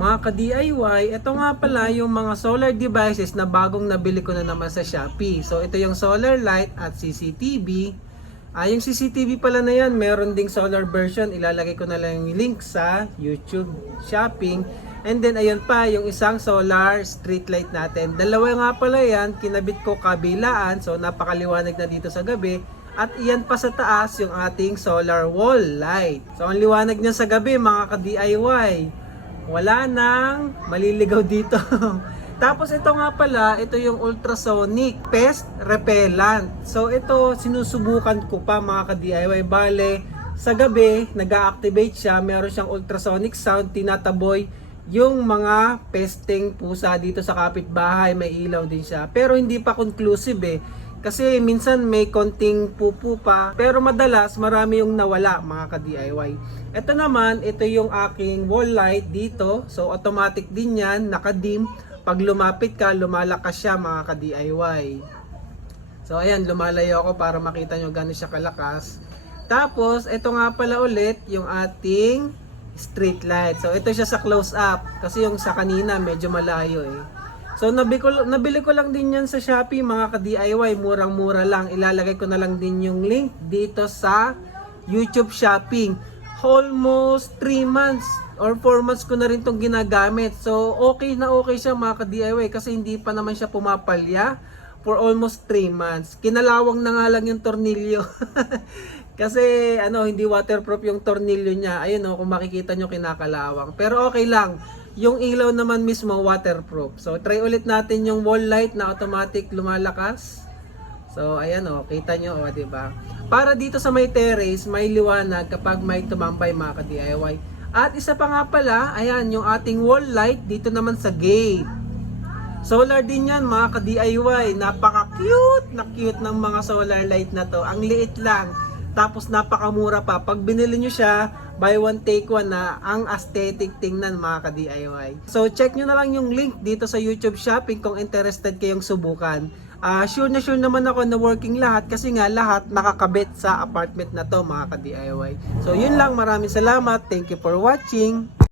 Mga ka-DIY, ito nga pala yung mga solar devices na bagong nabili ko na naman sa Shopee. So ito yung solar light at CCTV. Yung CCTV pala na yan, meron ding solar version. Ilalagay ko na lang yung link sa YouTube Shopping. And then ayun pa, yung isang solar street light natin. Dalawa nga pala yan, kinabit ko kabilaan. So napakaliwanag na dito sa gabi. At iyan pa sa taas yung ating solar wall light. So ang liwanag niya sa gabi mga ka-DIY. Wala nang maliligaw dito. Tapos ito nga pala, ito yung ultrasonic pest repellent. So ito sinusubukan ko pa mga ka-DIY. Bale, sa gabi nag-a-activate siya, meron siyang ultrasonic sound, tinataboy yung mga pesting pusa dito sa kapitbahay, may ilaw din siya. Pero hindi pa conclusive kasi minsan may konting pupu pa, pero madalas marami yung nawala mga ka-DIY. Ito naman, ito yung aking wall light dito. So automatic din yan, naka-dim. Pag lumapit ka, lumalakas siya mga ka-DIY. So ayan, lumalayo ako para makita nyo gano'n siya kalakas. Tapos, ito nga pala ulit yung ating street light. So ito siya sa close up kasi yung sa kanina medyo malayo So nabili ko lang din yan sa Shopee mga ka-DIY, murang-mura lang. Ilalagay ko na lang din yung link dito sa YouTube Shopping. Almost 3 months or 4 months ko na rin tong ginagamit. So okay na okay siya mga ka-DIY kasi hindi pa naman siya pumapalya for almost 3 months. Kinalawang na nga lang yung tornilyo. Kasi hindi waterproof yung tornilyo niya. Ayun kung makikita nyo kinakalawang. Pero okay lang. Yung ilaw naman mismo waterproof. So try ulit natin yung wall light na automatic lumalakas. So ayan kita nyo di ba? Para dito sa may terrace, may liwanag kapag may tumambay mga ka-DIY. At isa pa nga pala, ayan yung ating wall light dito naman sa gate. Solar din yan mga ka-DIY. Napaka-cute na cute ng mga solar light na to. Ang liit lang. Tapos napakamura pa. Pag binili nyo siya, buy one take one na ang aesthetic tingnan mga ka-DIY. So check nyo na lang yung link dito sa YouTube Shopping kung interested kayong subukan. Sure na sure naman ako na working lahat kasi nga lahat nakakabit sa apartment na to mga ka-DIY. So yun lang, maraming salamat. Thank you for watching.